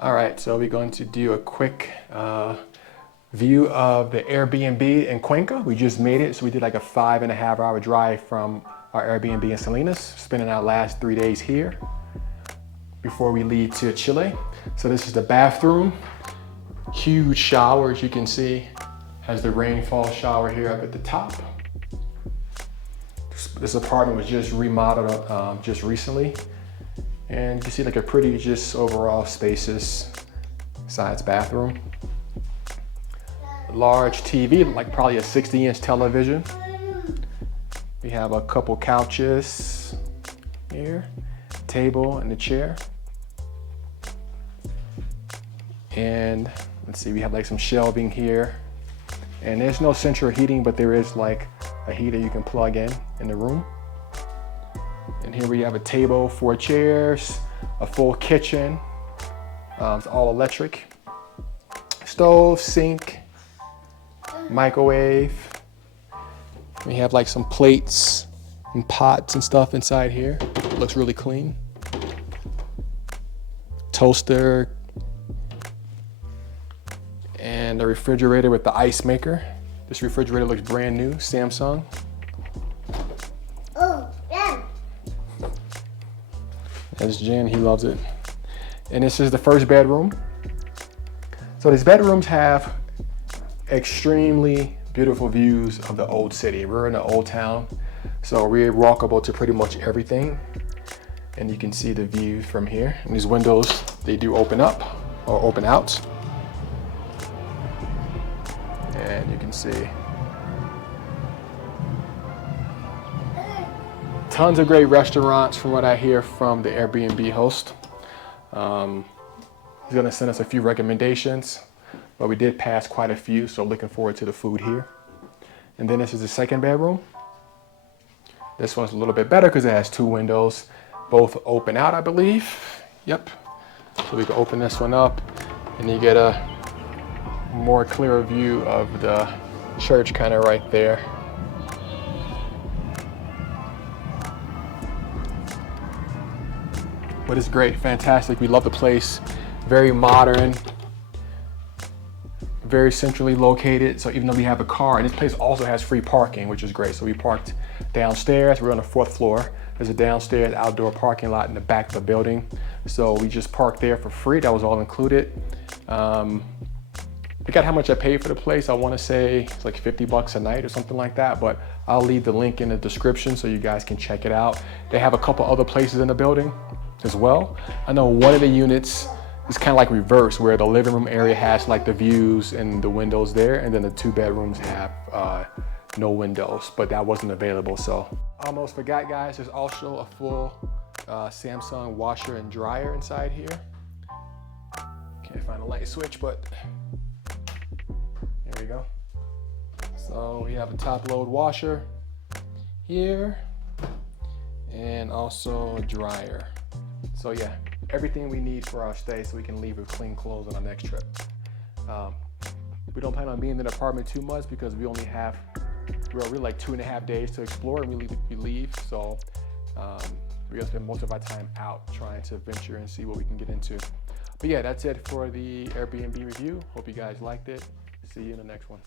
All right, so we're going to do a quick view of the Airbnb in Cuenca. We just made it, so we did like a 5.5 hour drive from our Airbnb in Salinas, spending our last 3 days here before we leave to Chile. So this is the bathroom, huge shower as you can see, has the rainfall shower here up at the top. This apartment was just remodeled just recently. And you can see like a pretty, just overall spacious size bathroom. Large TV, like probably a 60-inch television. We have a couple couches here, table and a chair. And let's see, we have like some shelving here. And there's no central heating, but there is like a heater you can plug in the room. And here we have a table, 4 chairs, a full kitchen. It's all electric. Stove, sink, microwave. We have like some plates and pots and stuff inside here. Looks really clean. Toaster. And a refrigerator with the ice maker. This refrigerator looks brand new, Samsung. That's Jen, he loves it. And this is the first bedroom. So these bedrooms have extremely beautiful views of the old city. We're in the old town, so we're walkable to pretty much everything. And you can see the view from here. And these windows, they do open up or open out. And you can see tons of great restaurants from what I hear from the Airbnb host. He's gonna send us a few recommendations, but we did pass quite a few, so looking forward to the food here. And then this is the second bedroom. This one's a little bit better because it has 2 windows, both open out, I believe. Yep. So we can open this one up and you get a more clearer view of the church kind of right there. But it's great, fantastic. We love the place. Very modern, very centrally located. So even though we have a car, and this place also has free parking, which is great. So we parked downstairs. We're on the 4th floor. There's a downstairs outdoor parking lot in the back of the building. So we just parked there for free. That was all included. I forgot how much I paid for the place. I want to say it's like 50 bucks a night or something like that, but I'll leave the link in the description so you guys can check it out. They have a couple other places in the building as well. I know one of the units is kind of like reverse, where the living room area has like the views and the windows there, and then the 2 bedrooms have no windows, but that wasn't available. So almost forgot, guys, there's also a full Samsung washer and dryer inside here. Can't find a light switch, but here we go. So we have a top load washer here and also a dryer. So yeah, everything we need for our stay so we can leave with clean clothes on our next trip. We don't plan on being in the apartment too much because we only have, we're like 2.5 days to explore and we leave. So we're gonna spend most of our time out trying to venture and see what we can get into. But yeah, that's it for the Airbnb review. Hope you guys liked it. See you in the next one.